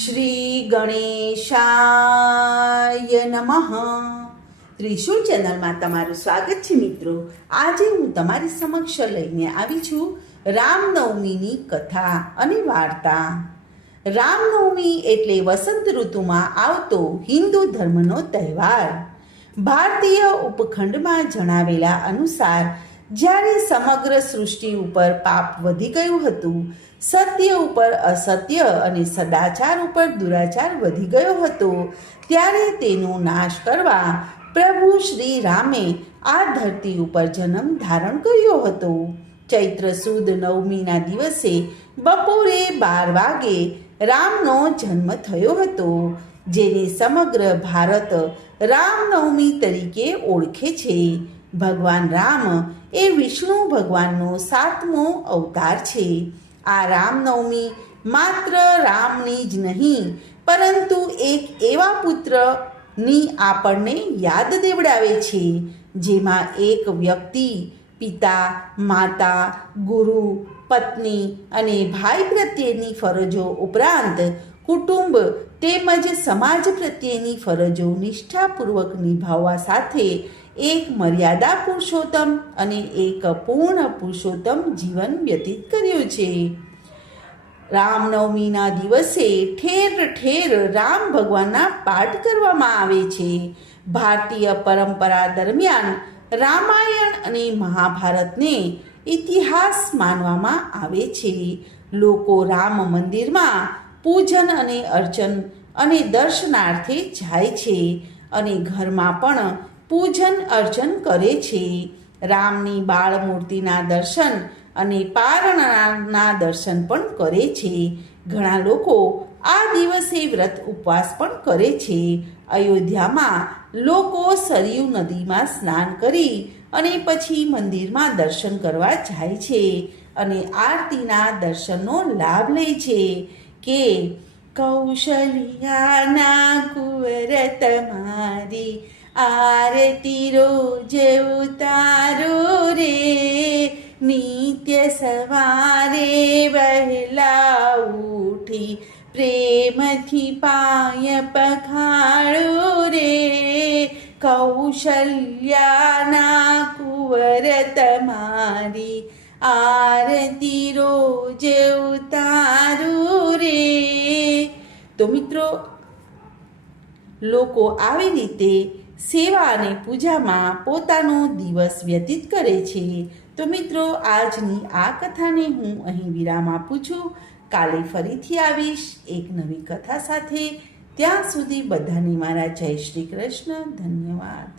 શ્રી ગણેશાય નમઃ. ત્રિશુલ ચેનલમાં તમારું સ્વાગત છે મિત્રો. આજે હું તમારી સમક્ષ લઈને આવી છું રામનવમીની કથા અને વાર્તા. રામનવમી એટલે વસંત ઋતુમાં આવતો હિન્દુ ધર્મનો તહેવાર. ભારતીય ઉપખંડમાં જણાવેલા અનુસાર જ્યારે સમગ્ર સૃષ્ટિ ઉપર પાપ વધી ગયું હતું, સત્ય ઉપર અસત્ય અને સદાચાર ઉપર દુરાચાર વધી ગયો હતો, ત્યારે તેનો નાશ કરવા પ્રભુ શ્રી રામે આ ધરતી ઉપર જન્મ ધારણ કર્યો હતો. ચૈત્ર સુદ નવમીના દિવસે બપોરે 12 વાગે રામનો જન્મ થયો હતો, જેને સમગ્ર ભારત રામનવમી તરીકે ઓળખે છે. ભગવાન રામ એ વિષ્ણુ ભગવાનનો 7મો અવતાર છે. આ રામનવમી માત્ર રામની જ નહીં, પરંતુ એક એવા પુત્રની આપણને યાદ દેવડાવે છે, જેમાં એક વ્યક્તિ પિતા, માતા, ગુરુ, પત્ની અને ભાઈ પ્રત્યેની ફરજો ઉપરાંત કુટુંબ તેમજ સમાજ પ્રત્યેની ફરજો નિષ્ઠાપૂર્વક નિભાવવા સાથે એક મર્યાદા પુરુષોત્તમ અને એક પૂર્ણ પુરુષોત્તમ જીવન વ્યતીત કર્યું છે. રામનવમીના દિવસે ઠેર ઠેર રામ ભગવાનના પાઠ કરવામાં આવે છે. ભારતીય પરંપરા દરમિયાન રામાયણ અને મહાભારતને ઇતિહાસ માનવામાં આવે છે. લોકો રામ મંદિરમાં પૂજન અને અર્ચન અને દર્શનાર્થે જાય છે અને ઘરમાં પણ પૂજન અર્ચન કરે છે. રામની બાળ મૂર્તિના દર્શન અને પારણાના દર્શન પણ કરે છે. ઘણા લોકો આ દિવસે વ્રત ઉપવાસ પણ કરે છે. અયોધ્યામાં લોકો સરયુ નદીમાં સ્નાન કરી અને પછી મંદિરમાં દર્શન કરવા જાય છે અને આરતીના દર્શનનો લાભ લે છે કે કૌશલ્યાના કુંવર તમારી આરતી રોજ ઉતારો રે, નિત્ય સવારે વહેલા ઉઠી પ્રેમથી પાય પખાળો રે. કૌશલ્યાના કુંવર તમારી આરતી રોજ ઉતારો રે. તો મિત્રો, લોકો આવી રીતે સેવા અને પૂજામાં પોતાનો દિવસ વ્યતીત કરે છે. તો મિત્રો, આજની આ કથાને હું અહીં વિરામ આપું છું. કાલે ફરીથી આવીશ એક નવી કથા સાથે. ત્યાં સુધી બધાને મારા જય શ્રી કૃષ્ણ. ધન્યવાદ.